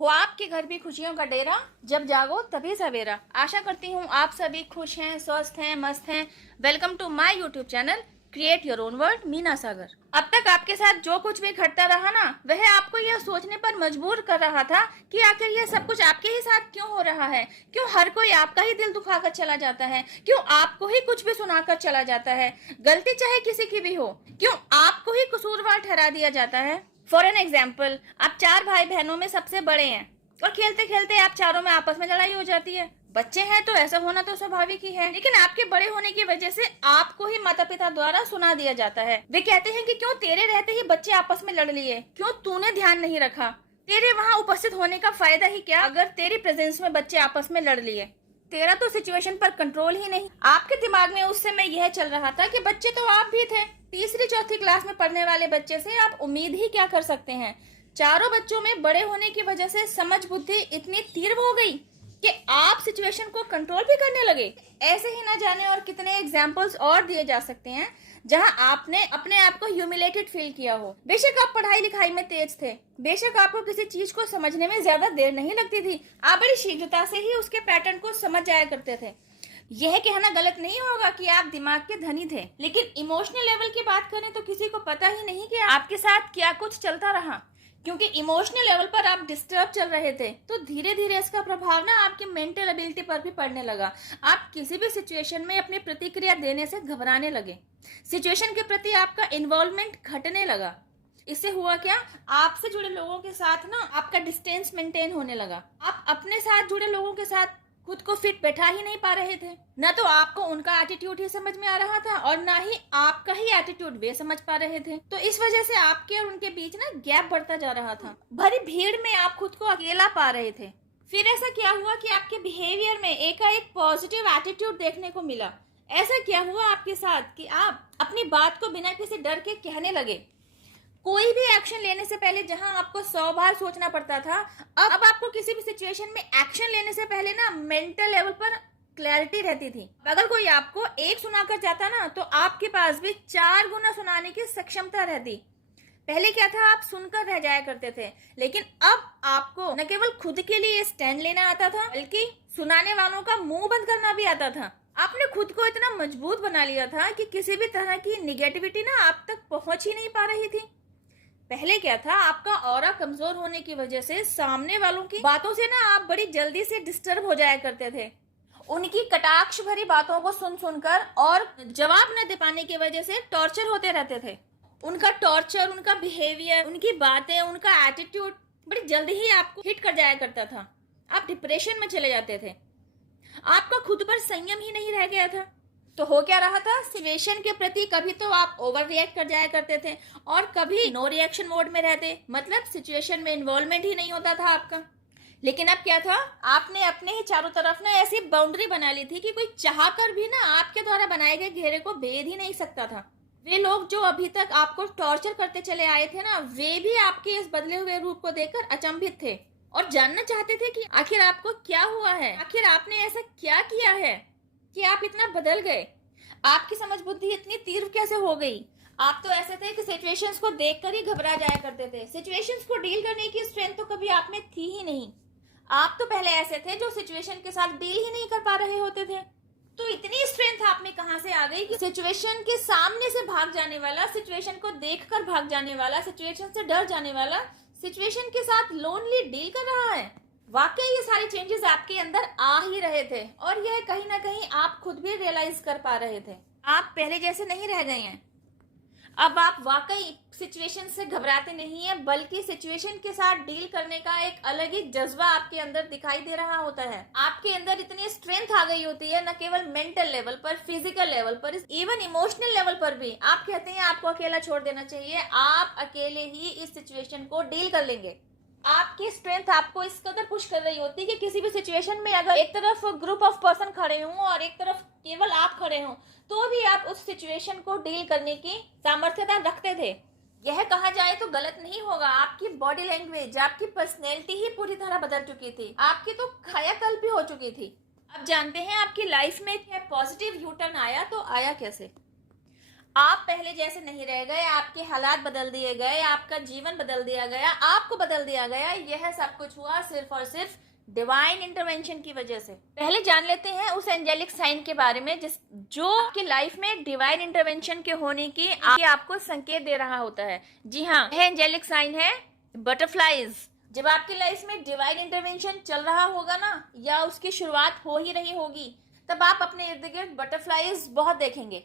हो आपके घर भी खुशियों का डेरा, जब जागो तभी सवेरा। आशा करती हूँ आप सभी खुश हैं, स्वस्थ हैं, मस्त हैं। Welcome to my YouTube channel create your own world Meena Sagar. अब तक आपके साथ जो कुछ भी घटता रहा ना, वह आपको यह सोचने पर मजबूर कर रहा था कि आखिर यह सब कुछ आपके ही साथ क्यों हो रहा है। क्यों हर कोई आपका ही दिल दुखाकर चला जाता है। क्यों आपको ही कुछ भी सुनाकर चला जाता है। गलती चाहे किसी की भी हो, क्यों आपको ही कसूरवार ठहरा दिया जाता है। फॉर एन एग्जाम्पल, आप 4 भाई बहनों में सबसे बड़े हैं और खेलते खेलते आप चारों में आपस में लड़ाई हो जाती है। बच्चे हैं तो ऐसा होना तो स्वाभाविक ही है, लेकिन आपके बड़े होने की वजह से आपको ही माता पिता द्वारा सुना दिया जाता है। वे कहते हैं कि क्यों तेरे रहते ही बच्चे आपस में लड़ लिए, क्यों तूने ध्यान नहीं रखा, तेरे वहां उपस्थित होने का फायदा ही क्या अगर तेरी प्रेजेंस में बच्चे आपस में लड़ लिए। तेरा तो सिचुएशन पर कंट्रोल ही नहीं। आपके दिमाग में उस समय यह चल रहा था कि बच्चे तो आप भी थे। तीसरी चौथी क्लास में पढ़ने वाले बच्चे से आप उम्मीद ही क्या कर सकते हैं। चारों बच्चों में बड़े होने की वजह से समझ बुद्धि इतनी तीव्र हो गई कि आप सिचुएशन को कंट्रोल भी करने लगे। ऐसे ही ना जाने और कितने एग्जाम्पल्स और दिए जा सकते हैं जहां आपने अपने आप को ह्यूमिलेटेड फील किया हो। बेशक आप पढ़ाई लिखाई में तेज थे, बेशक आपको किसी चीज को समझने में ज्यादा देर नहीं लगती थी, आप बड़ी शीघ्रता से ही उसके पैटर्न को समझ जाया करते थे। यह कहना गलत नहीं होगा कि आप दिमाग के धनी थे, लेकिन इमोशनल लेवल की बात करें तो किसी को पता ही नहीं कि आपके साथ क्या कुछ चलता रहा। क्योंकि इमोशनल लेवल पर आप डिस्टर्ब चल रहे थे, तो धीरे धीरे इसका प्रभाव ना आपकी मेंटल एबिलिटी पर भी पड़ने लगा। आप किसी भी सिचुएशन में अपनी प्रतिक्रिया देने से घबराने लगे। सिचुएशन के प्रति आपका इन्वॉल्वमेंट घटने लगा। इससे हुआ क्या, आपसे जुड़े लोगों के साथ ना आपका डिस्टेंस मेंटेन होने लगा। आप अपने साथ जुड़े लोगों के साथ खुद को फिट बैठा ही नहीं पा रहे थे। न तो आपको उनका एटीट्यूड ही समझ में आ रहा था और ना ही आपका ही एटीट्यूड वे समझ पा रहे थे। तो इस वजह से आपके और उनके बीच ना गैप बढ़ता जा रहा था। भरी भीड़ में आप खुद को अकेला पा रहे थे। फिर ऐसा क्या हुआ कि आपके बिहेवियर में एकाएक पॉजिटिव एटीट्यूड देखने को मिला। ऐसा क्या हुआ आपके साथ कि आप अपनी बात को बिना किसी डर के कहने लगे। कोई भी एक्शन लेने से पहले जहां आपको 100 बार सोचना पड़ता था, अब आपको किसी भी सिचुएशन में एक्शन लेने से पहले ना मेंटल लेवल पर क्लैरिटी रहती थी। अगर कोई आपको एक सुनाकर जाता ना, तो आपके पास भी 4 गुना सुनाने की सक्षमता रहती। पहले क्या था, आप सुनकर रह जाया करते थे, लेकिन अब आपको न केवल खुद के लिए स्टैंड लेना आता था, बल्कि सुनाने वालों का मुंह बंद करना भी आता था। आपने खुद को इतना मजबूत बना लिया था कि किसी भी तरह की निगेटिविटी ना आप तक पहुंच ही नहीं पा रही थी। पहले क्या था, आपका ऑरा कमजोर होने की वजह से सामने वालों की बातों से ना आप बड़ी जल्दी से डिस्टर्ब हो जाया करते थे। उनकी कटाक्ष भरी बातों को सुन सुनकर और जवाब न दे पाने की वजह से टॉर्चर होते रहते थे। उनका टॉर्चर, उनका बिहेवियर, उनकी बातें, उनका एटीट्यूड बड़ी जल्दी ही आपको हिट कर जाया करता था। आप डिप्रेशन में चले जाते थे। आपका खुद पर संयम ही नहीं रह गया था। तो हो क्या रहा था, सिचुएशन के प्रति कभी तो आप ओवर रिएक्ट कर जाया करते थे और कभी नो रिएक्शन मोड में रहते, मतलब सिचुएशन में इन्वॉल्वमेंट ही नहीं होता था आपका। लेकिन अब क्या था, आपने अपने ही चारों तरफ ना ऐसी बाउंड्री बना ली थी कि कोई चाहकर भी ना आपके द्वारा बनाए गए घेरे को भेद ही नहीं सकता था। वे लोग जो अभी तक आपको टॉर्चर करते चले आए थे ना, वे भी आपके इस बदले हुए रूप को देखकर अचंभित थे और जानना चाहते थे कि आखिर आपको क्या हुआ है, आखिर आपने ऐसा क्या किया है कि आप इतना बदल गए। आपकी समझ बुद्धि इतनी तीव्र कैसे हो गई। आप तो ऐसे थे कि सिचुएशंस को देखकर ही घबरा जाया करते थे। सिचुएशंस को डील करने की स्ट्रेंथ तो कभी आप में थी ही नहीं। आप तो पहले ऐसे थे जो सिचुएशन के साथ डील ही नहीं कर पा रहे होते थे। तो इतनी स्ट्रेंथ आप में कहां से आ गई कि सिचुएशन के सामने से भाग जाने वाला, सिचुएशन को देखकर भाग जाने वाला, सिचुएशन से डर जाने वाला, सिचुएशन के साथ लोनली डील कर रहा है। वाकई ये सारे चेंजेस आपके अंदर आ ही रहे थे और यह कहीं ना कहीं आप खुद भी रियलाइज कर पा रहे थे। आप पहले जैसे नहीं रह गए हैं। अब आप वाकई सिचुएशन से घबराते नहीं है, बल्कि सिचुएशन के साथ डील करने का एक अलग ही जज्बा आपके अंदर दिखाई दे रहा होता है। आपके अंदर इतनी स्ट्रेंथ आ गई होती है, न केवल मेंटल लेवल पर, फिजिकल लेवल पर, इवन इमोशनल लेवल पर भी। आप कहते हैं आपको अकेला छोड़ देना चाहिए, आप अकेले ही इस सिचुएशन को डील कर लेंगे। आपकी स्ट्रेंथ आपको इस कदर पुश कर रही होती है कि किसी भी सिचुएशन में अगर एक तरफ ग्रुप ऑफ पर्सन खड़े हों और एक तरफ केवल आप खड़े हों, तो भी आप उस सिचुएशन को डील करने की सामर्थ्यता रखते थे। यह कहा जाए तो गलत नहीं होगा। आपकी बॉडी लैंग्वेज, आपकी पर्सनैलिटी ही पूरी तरह बदल चुकी थी। आपकी तो कायाकल्प भी हो चुकी थी। अब जानते हैं आपकी लाइफ में पॉजिटिव यू टर्न आया तो आया कैसे। आप पहले जैसे नहीं रह गए, आपके हालात बदल दिए गए, आपका जीवन बदल दिया गया, आपको बदल दिया गया। यह सब कुछ हुआ सिर्फ और सिर्फ डिवाइन इंटरवेंशन की वजह से। पहले जान लेते हैं उस एंजेलिक साइन के बारे में जो आपकी लाइफ में डिवाइन इंटरवेंशन के होने की आपको संकेत दे रहा होता है। जी हाँ, यह एंजेलिक साइन है बटरफ्लाईज। जब आपकी लाइफ में डिवाइन इंटरवेंशन चल रहा होगा ना, या उसकी शुरुआत हो ही रही होगी, तब आप अपने इर्द गिर्द बटरफ्लाईज बहुत देखेंगे।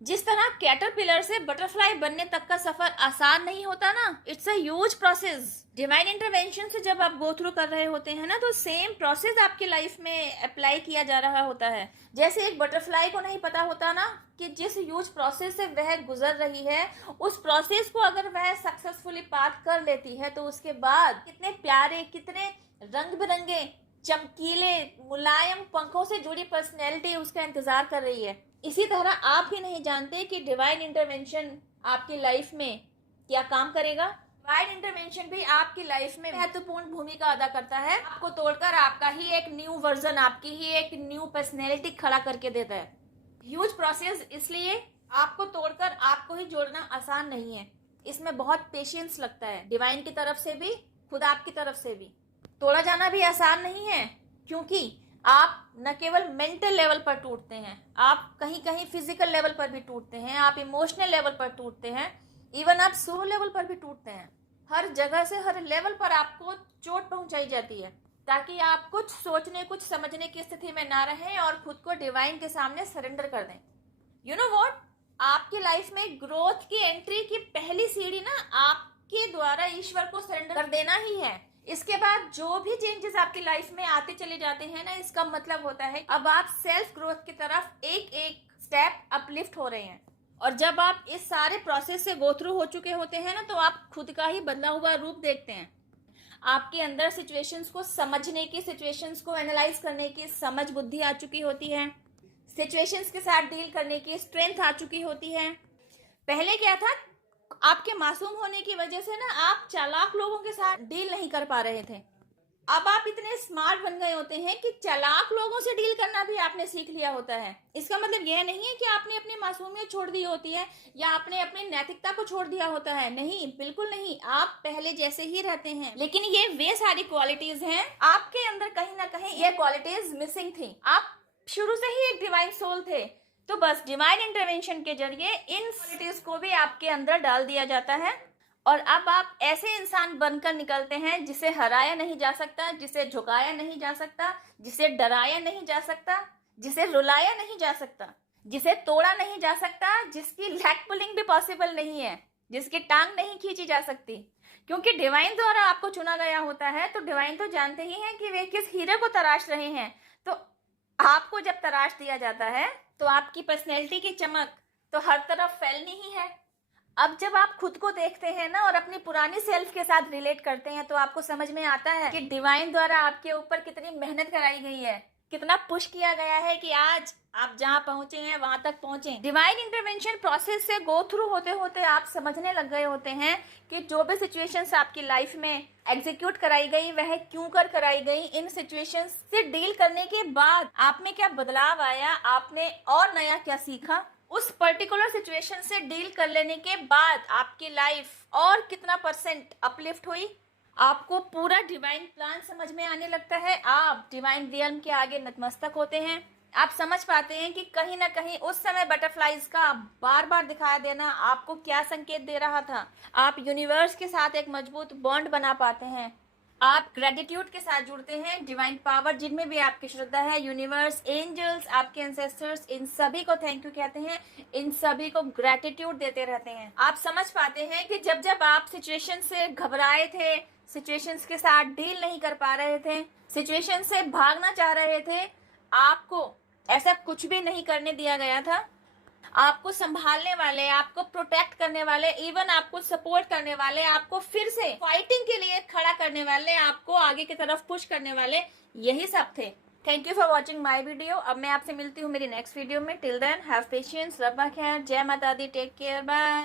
जिस तरह कैटरपिलर से बटरफ्लाई बनने तक का सफर आसान नहीं होता ना, it's a huge process. Divine intervention से जब आप गो थ्रू कर रहे होते हैं ना, तो सेम प्रोसेस आपकी लाइफ में अप्लाई किया जा रहा होता है। जैसे एक बटरफ्लाई को नहीं पता होता ना कि जिस ह्यूज प्रोसेस से वह गुजर रही है, उस प्रोसेस को अगर वह सक्सेसफुली पार कर लेती है, तो उसके बाद कितने प्यारे, कितने रंग बिरंगे, चमकीले, मुलायम पंखों से जुड़ी पर्सनैलिटी उसका इंतजार कर रही है। इसी तरह आप ही नहीं जानते कि डिवाइन इंटरवेंशन आपकी लाइफ में क्या काम करेगा। डिवाइन इंटरवेंशन भी आपकी लाइफ में महत्वपूर्ण भूमिका अदा करता है। आपको तोड़कर आपका ही एक न्यू वर्जन, आपकी ही एक न्यू पर्सनैलिटी खड़ा करके देता है। ह्यूज प्रोसेस, इसलिए आपको तोड़कर आपको ही जोड़ना आसान नहीं है। इसमें बहुत पेशेंस लगता है, डिवाइन की तरफ से भी, खुद आपकी तरफ से भी। तोड़ा जाना भी आसान नहीं है, क्योंकि आप न केवल मेंटल लेवल पर टूटते हैं, आप कहीं कहीं फिजिकल लेवल पर भी टूटते हैं, आप इमोशनल लेवल पर टूटते हैं, इवन आप सोल लेवल पर भी टूटते हैं। हर जगह से, हर लेवल पर आपको चोट पहुंचाई जाती है, ताकि आप कुछ सोचने, कुछ समझने की स्थिति में ना रहें और खुद को डिवाइन के सामने सरेंडर कर दें। यू नो व्हाट, आपकी लाइफ में ग्रोथ की एंट्री की पहली सीढ़ी ना आपके द्वारा ईश्वर को सरेंडर कर देना ही है। इसके बाद जो भी चेंजेस आपकी लाइफ में आते चले जाते हैं ना, इसका मतलब होता है अब आप सेल्फ ग्रोथ की तरफ एक एक स्टेप अपलिफ्ट हो रहे हैं। और जब आप इस सारे प्रोसेस से गो थ्रू हो चुके होते हैं ना, तो आप खुद का ही बदला हुआ रूप देखते हैं। आपके अंदर सिचुएशंस को समझने की, सिचुएशंस को एनालाइज करने की समझ, बुद्धि आ चुकी होती है। सिचुएशंस के साथ डील करने की स्ट्रेंथ आ चुकी होती है। पहले क्या था, आपके मासूम होने की वजह से ना आप चालाक लोगों के साथ डील नहीं कर पा रहे थे। अब आप इतने स्मार्ट बन गए होते हैं कि चालाक लोगों से डील करना भी आपने सीख लिया होता है। इसका मतलब यह नहीं है कि आपने अपनी मासूमियत छोड़ दी होती है या आपने अपनी नैतिकता को छोड़ दिया होता है। नहीं, बिल्कुल नहीं, आप पहले जैसे ही रहते हैं। लेकिन ये वे सारी क्वालिटीज हैं, आपके अंदर कहीं ना कहीं ये क्वालिटीज मिसिंग थी। आप शुरू से ही एक डिवाइन सोल थे, तो बस डिवाइन इंटरवेंशन के जरिए इन क्वालिटीज को भी आपके अंदर डाल दिया जाता है, और अब आप ऐसे इंसान बनकर निकलते हैं जिसे हराया नहीं जा सकता, जिसे झुकाया नहीं जा सकता, जिसे डराया नहीं जा सकता, जिसे रुलाया नहीं जा सकता, जिसे तोड़ा नहीं जा सकता, जिसकी लेग पुलिंग भी पॉसिबल नहीं है, जिसकी टांग नहीं खींची जा सकती। क्योंकि डिवाइन द्वारा आपको चुना गया होता है, तो डिवाइन तो जानते ही हैं कि वे किस हीरे को तराश रहे हैं। तो आपको जब तराश दिया जाता है, तो आपकी पर्सनैलिटी की चमक तो हर तरफ फैलनी ही है। अब जब आप खुद को देखते हैं ना और अपनी पुरानी सेल्फ के साथ रिलेट करते हैं, तो आपको समझ में आता है कि डिवाइन द्वारा आपके ऊपर कितनी मेहनत कराई गई है, कितना पुश किया गया है कि आज आप जहां पहुंचे हैं वहां तक पहुंचे। डिवाइन इंटरवेंशन प्रोसेस से गो थ्रू होते होते आप समझने लग गए होते हैं कि जो भी सिचुएशंस आपकी लाइफ में एग्जीक्यूट कराई गई, वह क्यों कर कराई गई। इन सिचुएशंस से डील करने के बाद आप में क्या बदलाव आया, आपने और नया क्या सीखा, उस पर्टिकुलर सिचुएशन से डील कर लेने के बाद आपकी लाइफ और कितना परसेंट अपलिफ्ट हुई, आपको पूरा डिवाइन प्लान समझ में आने लगता है। आप डिवाइन रियल्म के आगे नतमस्तक होते हैं। आप समझ पाते हैं कि कहीं ना कहीं उस समय बटरफ्लाईज का बार बार दिखाया देना आपको क्या संकेत दे रहा था। आप यूनिवर्स के साथ एक मजबूत बॉन्ड बना पाते हैं। आप ग्रेटिट्यूड के साथ जुड़ते हैं। डिवाइन पावर जिनमें भी आपकी श्रद्धा है, यूनिवर्स, एंजल्स, आपके एंसेस्टर्स, इन सभी को थैंक यू कहते हैं, इन सभी को ग्रेटिट्यूड देते रहते हैं। आप समझ पाते हैं कि जब जब आप सिचुएशन से घबराए थे, सिचुएशंस के साथ डील नहीं कर पा रहे थे, सिचुएशन से भागना चाह रहे थे, आपको ऐसा कुछ भी नहीं करने दिया गया था। आपको संभालने वाले, आपको प्रोटेक्ट करने वाले, इवन आपको सपोर्ट करने वाले, आपको फिर से फाइटिंग के लिए खड़ा करने वाले, आपको आगे की तरफ पुश करने वाले, यही सब थे। Thank you for watching my video. अब मैं आपसे मिलती हूँ मेरी नेक्स्ट वीडियो में। टिल देन हैव पेशेंस, रब खैर, जय माता दी, टेक केयर, बाय।